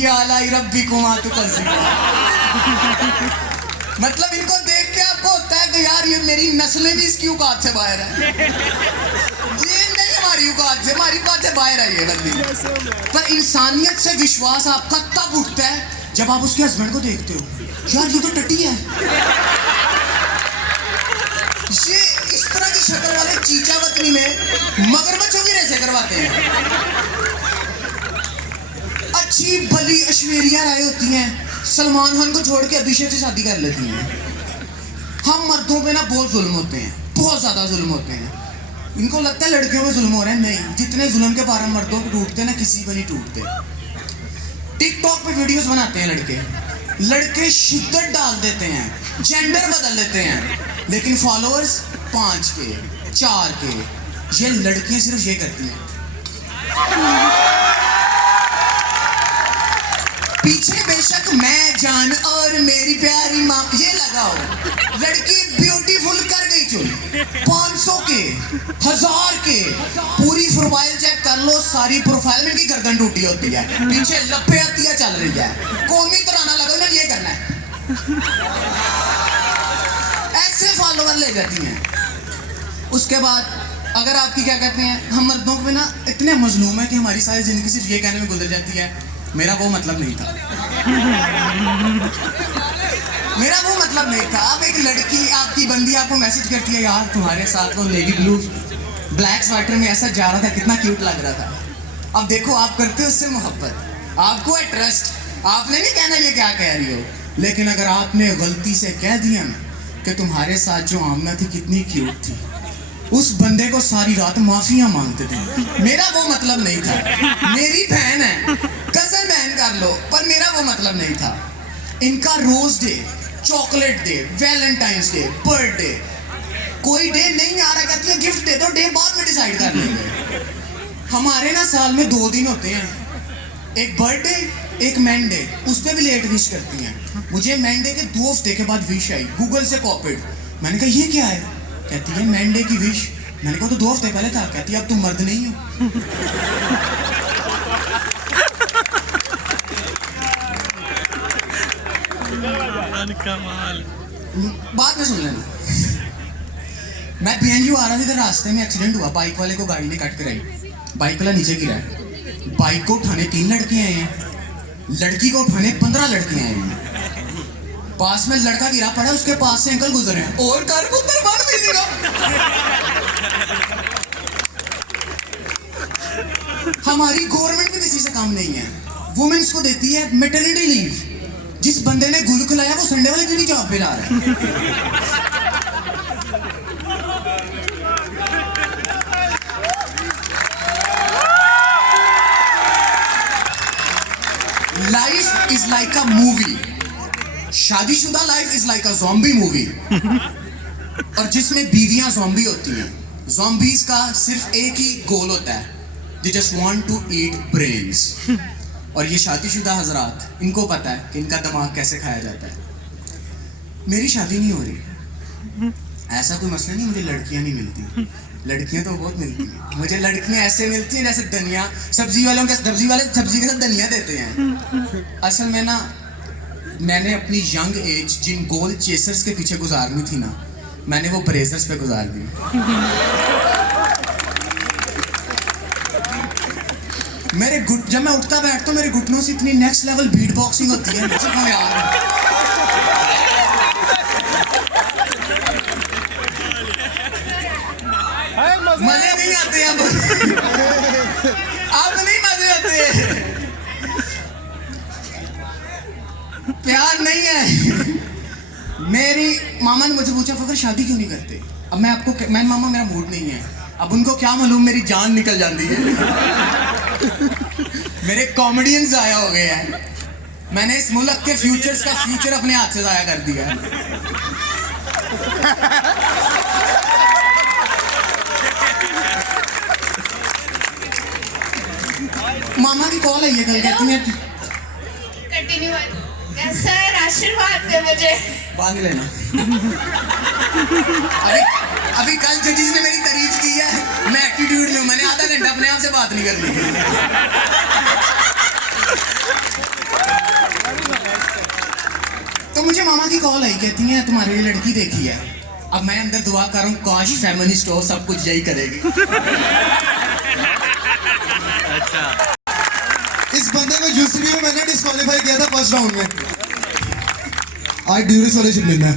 फबी आलाई रब्बी कुमा तू मतलब इनको देख के आपको होता है कि यार ये मेरी नस्लें भी इसकी औकात से बाहर है। ये नहीं हमारी औकात से, हमारी औकात से बाहर है ये बंदी। पर इंसानियत से विश्वास आपका तब उठता है जब आप उसके हस्बैंड को देखते हो, यार ये तो टट्टी है। ये इस तरह की शक्ल वाले चीचा वतनी में मगरमच्छों की रेसें करवाते हैं। अच्छी भली ऐश्वर्या राय होती हैं, सलमान खान को छोड़ के अभिषेक से शादी कर लेती हैं। हम मर्दों पे ना बहुत जुल्म होते हैं, बहुत ज्यादा जुल्म होते हैं। इनको लगता है लड़कियों में जुल्म हो रहा है, नहीं, जितने जुल्म के पार मर्दों को टूटते ना किसी को नहीं टूटते। टिकटॉक पे वीडियोस बनाते हैं लड़के शिद्दत डाल देते हैं, जेंडर बदल देते हैं, लेकिन फॉलोअर्स 5 के 4 के। ये लड़कियां सिर्फ ये करती हैं, पीछे बेशक मैं जान और मेरी प्यारी माँ ये लगाओ, लड़की ब्यूटीफुल कर गई चुन 500 के 1000 के। पूरी प्रोफाइल चेक कर लो, सारी प्रोफाइल में की गर्दन टूटी होती है, पीछे लपे हत्या चल रही है, कौमी तराना लगा ना ये करना है। ऐसे फॉलोवर ले जाती हैं। उसके बाद अगर आपकी क्या कहते हैं, हम मर्दों पे ना इतने मजलूम है कि हमारी सारी जिंदगी सिर्फ ये कहने में गुजर जाती है, मेरा वो मतलब नहीं था। मेरा वो मतलब नहीं था। अब एक लड़की आपकी बंदी आपको मैसेज करती है, यार तुम्हारे साथ वो नेवी ब्लू ब्लैक स्वेटर में ऐसा जा रहा था, कितना क्यूट लग रहा था। अब देखो, आप करते हो उससे मोहब्बत, आपको है ट्रस्ट, आपने नहीं कहना ये क्या कह रही हो। लेकिन अगर आपने गलती से कह दिया ना कि तुम्हारे साथ जो आमना थी कितनी क्यूट थी, उस बंदे को सारी रात माफिया मांगते थे। मेरा वो मतलब नहीं था, मेरी बहन है, कजन बहन कर लो, पर मेरा वो मतलब नहीं था। इनका rose day, chocolate day, valentine's day, birthday, कोई डे नहीं आ रहा, कहती है गिफ्ट दे दो, डे बाद में डिसाइड कर लेंगे। हमारे ना साल में 2 दिन होते हैं, एक बर्थडे एक मैन डे, उस पर भी लेट विश करती हैं। मुझे मैन डे के 2 हफ्ते के बाद विश आई, गूगल से कॉपीड। मैंने कहा ये क्या है, कहती है मैन डे की विश। मैंने कहा तो 2 हफ्ते पहले था, कहती है अब तुम मर्द नहीं हो। बात में सुन लेना। मैं बीएनयू आ रहा था, इधर रास्ते में एक्सीडेंट हुआ, बाइक वाले को गाड़ी ने कट कराई, बाइक वाला नीचे गिरा है। बाइक को उठाने 3 लड़के आए हैं, लड़की को उठाने 15 लड़के आए हैं। पास में लड़का गिरा पड़ा, उसके पास से अंकल गुजरे और कार पुत्र बार मिलेगा। हमारी गवर्नमेंट भी किसी से काम नहीं है, वुमेन्स को देती है मैटरनिटी लीव। जिस बंदे ने गुल खिलाया वो संडे वाले दिन ही जॉब पे जा रहा है। Life is like a movie, शादीशुदा life is like a zombie movie. और जिसमें बीवियां ज़ॉम्बी होती हैं। ज़ॉम्बीज का सिर्फ एक ही गोल होता है, they just want to eat brains. और ये शादीशुदा हजरात, इनको पता है कि इनका दिमाग कैसे खाया जाता है। मेरी शादी नहीं हो रही, ऐसा कोई मसला नहीं, मुझे लड़कियां नहीं मिलती, लड़कियां तो बहुत मिलती हैं। मुझे लड़कियां ऐसे मिलती हैं जैसे धनिया, सब्जी वालों के सब्जी वाले सब्जी के साथ धनिया देते हैं। असल में ना मैंने अपनी यंग एज जिन गोल चेसर्स के पीछे गुजारनी थी ना, मैंने वो ब्रेजर्स पे गुजार दी। मेरे जब मैं उठता बैठता हूँ मेरे घुटनों से इतनी नेक्स्ट लेवल बीट बॉक्सिंग होती है यार। मजे नहीं आते अब नहीं मजे आते, प्यार नहीं है। मेरी मामा ने मुझे पूछा फकर शादी क्यों नहीं करते। अब मैं आपको मैं मामा मेरा मूड नहीं है, अब उनको क्या मालूम मेरी जान निकल जाती है। मेरे कॉमेडियन जाया हो गए हैं, मैंने इस मुल्क के फ्यूचर्स का फ्यूचर अपने हाथ से जाया कर दिया है। मामा की कॉल आई है कल, कहती है कंटिन्यू सर आशीर्वाद दे मुझे, बांध लेना। अभी कल जजेस ने मेरी तारीफ की है, मैं एटीट्यूड में हूं, मैंने आधा घंटा अपने आप से बात नहीं करनी। मुझे मामा की कॉल आई, कहती है तुम्हारे लिए लड़की देखी है। अब मैं अंदर दुआ कर रहा हूँ काश फेमिनिस्ट हो, सब कुछ यही करेगी। इस बंदे को यूसीबी में मैंने डिस्क्वालीफाई किया था फर्स्ट राउंड में। आज ड्यूरी स्कॉलरशिप मिलना है।